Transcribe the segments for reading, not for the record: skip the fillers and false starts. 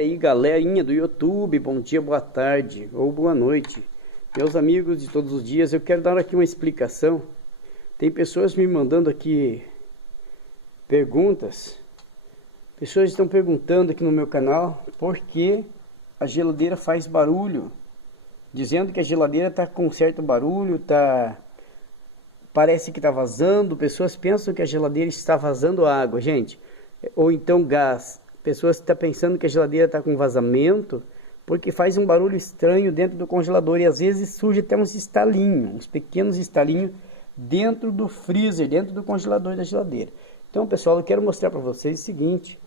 Aí, galerinha do YouTube, bom dia, boa tarde ou boa noite. Meus amigos de todos os dias, eu quero dar aqui uma explicação. Tem pessoas me mandando aqui perguntas. Pessoas estão perguntando aqui no meu canal por que a geladeira faz barulho. Dizendo que a geladeira está com certo barulho, parece que está vazando. Pessoas pensam que a geladeira está vazando água, gente. Ou então gás. Pessoas estão pensando que a geladeira está com vazamento, porque faz um barulho estranho dentro do congelador. E às vezes surge até uns estalinhos, uns pequenos estalinhos dentro do freezer, dentro do congelador da geladeira. Então, pessoal, eu quero mostrar para vocês o seguinte.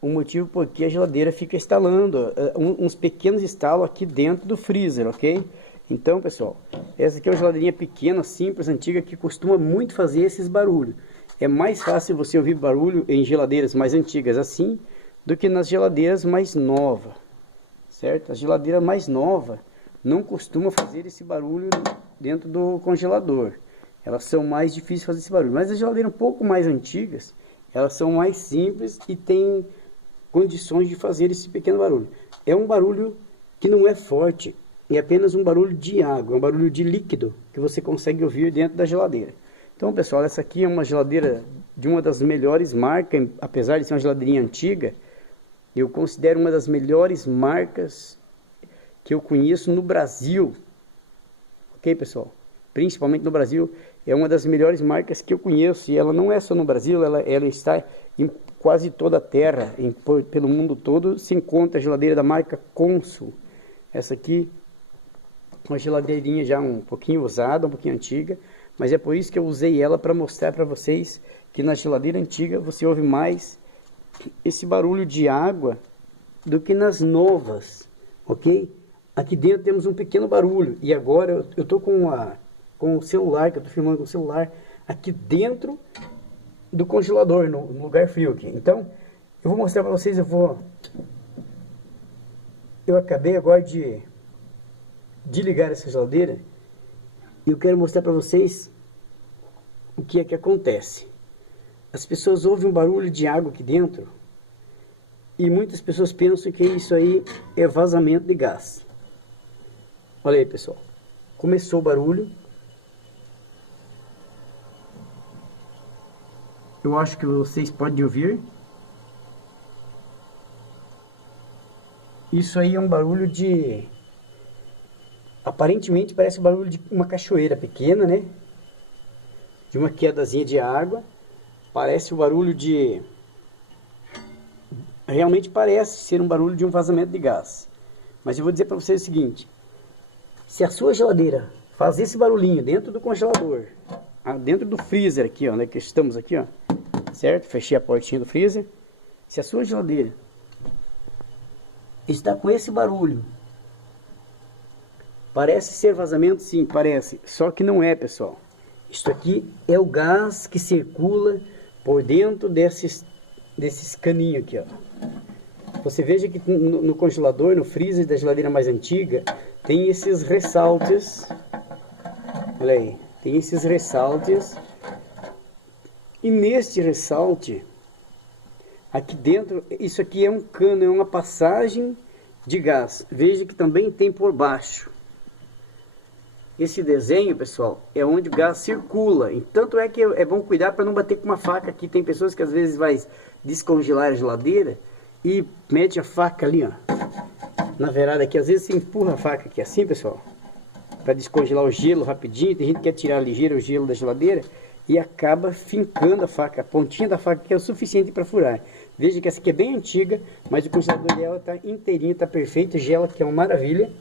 O motivo por que a geladeira fica estalando, uns pequenos estalos aqui dentro do freezer, ok? Então, pessoal, essa aqui é uma geladeirinha pequena, simples, antiga, que costuma muito fazer esses barulhos. É mais fácil você ouvir barulho em geladeiras mais antigas assim, do que nas geladeiras mais novas, certo? A geladeira mais nova não costuma fazer esse barulho dentro do congelador. Elas são mais difíceis de fazer esse barulho. Mas as geladeiras um pouco mais antigas, elas são mais simples e têm condições de fazer esse pequeno barulho. É um barulho que não é forte, é apenas um barulho de água, um barulho de líquido que você consegue ouvir dentro da geladeira. Então, pessoal, essa aqui é uma geladeira de uma das melhores marcas, apesar de ser uma geladeirinha antiga, eu considero uma das melhores marcas que eu conheço no Brasil. Ok, pessoal? Principalmente no Brasil, é uma das melhores marcas que eu conheço, e ela não é só no Brasil, ela está em quase toda a terra, pelo mundo todo, se encontra a geladeira da marca Consul. Essa aqui é uma geladeirinha já um pouquinho usada, um pouquinho antiga, mas é por isso que eu usei ela para mostrar para vocês que na geladeira antiga você ouve mais esse barulho de água do que nas novas, ok? Aqui dentro temos um pequeno barulho, e agora eu estou com o celular, que eu estou filmando com o celular, aqui dentro do congelador, no lugar frio aqui. Então, eu vou mostrar para vocês, eu acabei agora de ligar essa geladeira, e eu quero mostrar para vocês o que é que acontece. As pessoas ouvem um barulho de água aqui dentro, e muitas pessoas pensam que isso aí é vazamento de gás. Olha aí, pessoal, começou o barulho. Eu acho que vocês podem ouvir. Isso aí é um barulho de... Aparentemente parece o barulho de uma cachoeira pequena, né? De uma quedazinha de água. Parece o barulho de... Realmente parece ser um barulho de um vazamento de gás. Mas eu vou dizer para vocês o seguinte. Se a sua geladeira faz esse barulhinho dentro do congelador, dentro do freezer aqui, ó, né, que estamos aqui, ó, certo? Fechei a portinha do freezer. Se a sua geladeira está com esse barulho, parece ser vazamento? Sim, parece. Só que não é, pessoal. Isso aqui é o gás que circula por dentro desses caninhos aqui, ó. Você veja que no congelador, no freezer da geladeira mais antiga, tem esses ressaltes. Olha aí, tem esses ressaltes. E neste ressalte, aqui dentro, isso aqui é um cano, é uma passagem de gás. Veja que também tem por baixo. Esse desenho, pessoal, é onde o gás circula. E tanto é que é bom cuidar para não bater com uma faca aqui. Tem pessoas que às vezes vai descongelar a geladeira e mete a faca ali, ó, na verada aqui. Às vezes você empurra a faca aqui assim, pessoal, para descongelar o gelo rapidinho. Tem gente que quer tirar ligeiro o gelo da geladeira e acaba fincando a faca. A pontinha da faca que é o suficiente para furar. Veja que essa aqui é bem antiga, mas o congelador dela está inteirinho, está perfeito, gela, que é uma maravilha.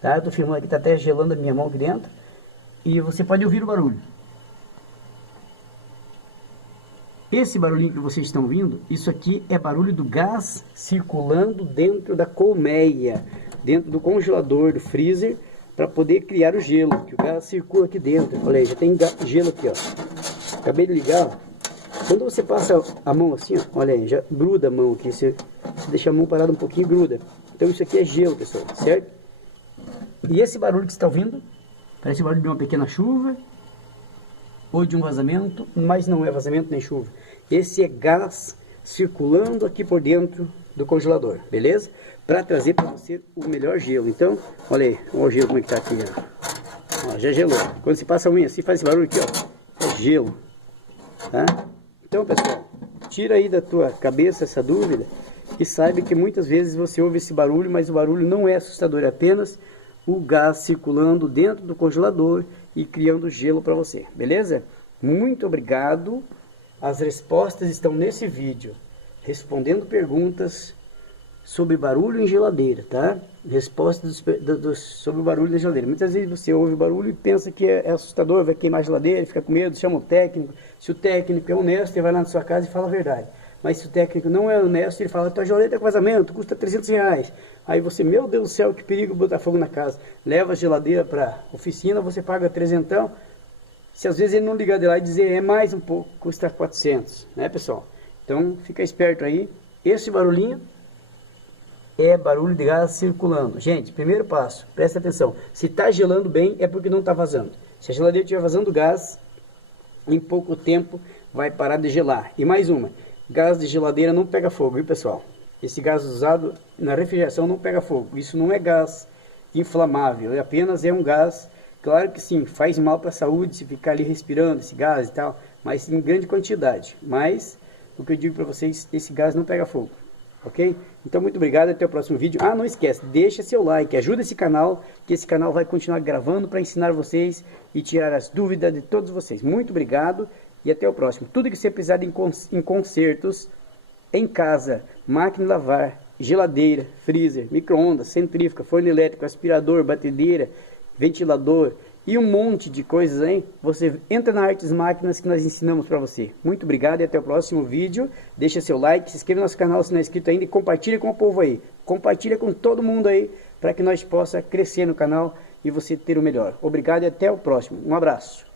Tá? Eu tô filmando aqui, tá até gelando a minha mão aqui dentro. E você pode ouvir o barulho. Esse barulhinho que vocês estão ouvindo, isso aqui é barulho do gás circulando dentro da colmeia, dentro do congelador, do freezer, para poder criar o gelo, que o gás circula aqui dentro. Olha aí, já tem gelo aqui, ó. Acabei de ligar, ó. Quando você passa a mão assim, ó, olha aí, já gruda a mão aqui. Você deixa a mão parada um pouquinho, gruda. Então isso aqui é gelo, pessoal, certo? E esse barulho que você está ouvindo, parece o barulho de uma pequena chuva, ou de um vazamento, mas não é vazamento nem chuva. Esse é gás circulando aqui por dentro do congelador, beleza? Para trazer para você o melhor gelo. Então, olha aí, olha o gelo como é que tá aqui, ó. Ó, já gelou. Quando você passa a unha assim, faz esse barulho aqui, ó, é gelo, tá? Então, pessoal, tira aí da tua cabeça essa dúvida e saiba que muitas vezes você ouve esse barulho, mas o barulho não é assustador, é apenas o gás circulando dentro do congelador e criando gelo para você, beleza? Muito obrigado. As respostas estão nesse vídeo, respondendo perguntas sobre barulho em geladeira, tá? Respostas sobre o barulho da geladeira. Muitas vezes você ouve o barulho e pensa que é assustador, vai queimar a geladeira, fica com medo, chama o técnico. Se o técnico é honesto, ele vai lá na sua casa e fala a verdade. Mas se o técnico não é honesto, ele fala, tua geladeira tá com vazamento, custa R$300. Aí você, meu Deus do céu, que perigo botar fogo na casa. Leva a geladeira para oficina, você paga R$300. Se às vezes ele não ligar de lá e dizer, é mais um pouco, custa 400, né, pessoal? Então, fica esperto aí. Esse barulhinho é barulho de gás circulando. Gente, primeiro passo, presta atenção. Se está gelando bem, é porque não está vazando. Se a geladeira estiver vazando gás, em pouco tempo vai parar de gelar. E mais uma, gás de geladeira não pega fogo, viu, pessoal? Esse gás usado na refrigeração não pega fogo. Isso não é gás inflamável, é apenas um gás. Claro que sim, faz mal para a saúde se ficar ali respirando esse gás e tal, mas em grande quantidade. Mas, o que eu digo para vocês, esse gás não pega fogo, ok? Então, muito obrigado, até o próximo vídeo. Ah, não esquece, deixa seu like, ajuda esse canal, que esse canal vai continuar gravando para ensinar vocês e tirar as dúvidas de todos vocês. Muito obrigado e até o próximo. Tudo que você precisar em consertos, em casa, máquina de lavar, geladeira, freezer, micro-ondas, centrífuga, forno elétrico, aspirador, batedeira, ventilador e um monte de coisas aí, você entra na Artes Máquinas que nós ensinamos para você. Muito obrigado e até o próximo vídeo. Deixa seu like, se inscreva no nosso canal se não é inscrito ainda e compartilha com o povo aí. Compartilha com todo mundo aí para que nós possa crescer no canal e você ter o melhor. Obrigado e até o próximo. Um abraço.